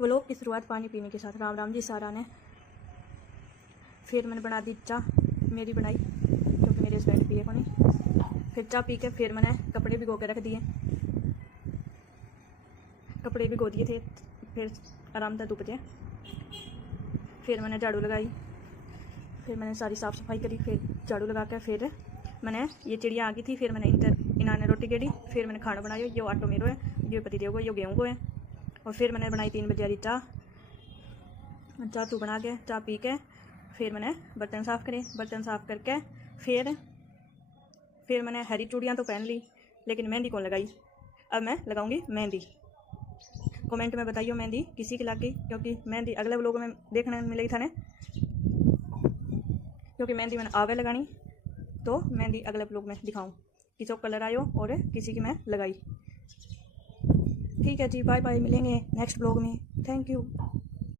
Vlog की शुरुआत पानी पीने के साथ। राम राम जी सारा ने। फिर मैंने बना दी चाह, मेरी बनाई क्योंकि मेरे हस्बैंड पिए को नहीं। फिर चाह पी के फिर मैंने कपड़े भिगो के रख दिए, कपड़े भिगो दिए थे। फिर आराम से 2 बजे फिर मैंने झाड़ू लगाई, फिर मैंने सारी साफ़ सफाई करी। फिर झाड़ू लगा के फिर मैंने ये चिड़िया आ गई थी, फिर मैंने इन्होंने रोटी गेड़ी। फिर मैंने खाना बनाया, यो आटो मेरो है, यो पति देव को, यो गेहूँ को है। और फिर मैंने बनाई 3 बजे वाली चाह तू बना के चाह पी के फिर मैंने बर्तन साफ़ करे। बर्तन साफ़ करके फिर मैंने हरी चूड़ियाँ तो पहन ली, लेकिन मेहंदी कौन लगाई। अब मैं लगाऊंगी मेहंदी। कमेंट में बताइए मेहंदी किसी की लग गई, क्योंकि मेहंदी अगले व्लॉग में देखने मिलेगी था ने, क्योंकि मेहंदी मैंने आवे लगानी, तो मेहंदी अगले व्लॉग में दिखाऊं किसी को कलर आयो और किसी की मैं लगाई। ठीक है जी, बाय बाय, मिलेंगे नेक्स्ट व्लॉग में। Thank you.